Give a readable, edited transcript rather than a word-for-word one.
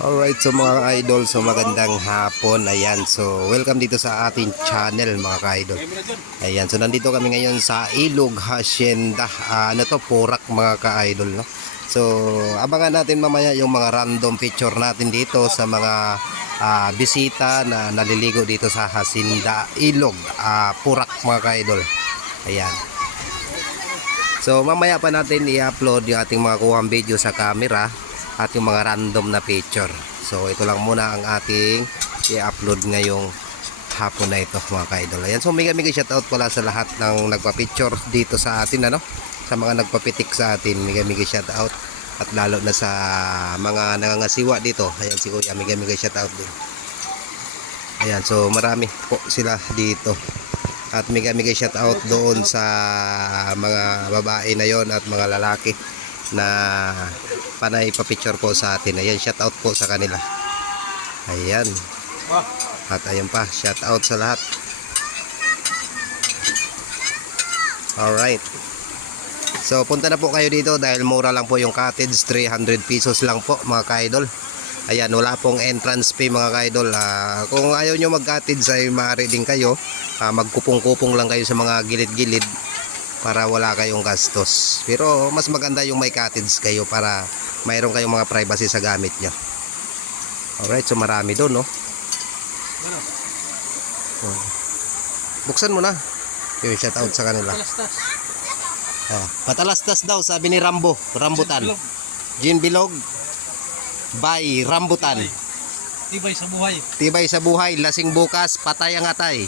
Alright, so mga idol, so magandang hapon. Ayan, so welcome dito sa ating channel mga ka-idol. Ayan, so nandito kami ngayon sa Ilog Hacienda. Ano to, Purak mga ka-idol, no? So abangan natin mamaya yung mga random picture natin dito sa mga bisita na naliligo dito sa Hacienda Ilog, Purak mga ka-idol. Ayan. So mamaya pa natin i-upload yung ating mga kuhang video sa camera at yung mga random na picture. So ito lang muna ang ating i-upload ngayong hapon na ito mga ka-idol. Ayan, so mega shoutout pala sa lahat ng nagpa-picture dito sa atin, ano, sa mga nagpapitik sa atin. Mega shoutout at lalo na sa mga nangangasiwa dito. Ayan si Kuya, mega shoutout din. Ayan, so marami po sila dito. At mega shoutout doon sa mga babae na yon at mga lalaki na panay pa-picture po sa atin. Ayan, shout out po sa kanila. Ayan. At ayun pa, shout out sa lahat. Alright. So punta na po kayo dito dahil mura lang po yung cottage, 300 pesos lang po mga ka-idol. Ayan, wala pong entrance fee mga ka-idol. Kung ayaw nyo mag-cottage ay maaari din kayo. Magkupong-kupong lang kayo sa mga gilid-gilid para wala kayong gastos. Pero mas maganda yung may cottage kayo para mayroon kayong mga privacy sa gamit nyo. Alright, so marami doon, no? Buksan mo na. Yung shout out sa kanila. Patalastas daw, sabi ni Rambo. Rambutan. Gin Bilog by Rambutan. Tibay sa buhay. Tibay sa buhay, lasing bukas, patay ang atay.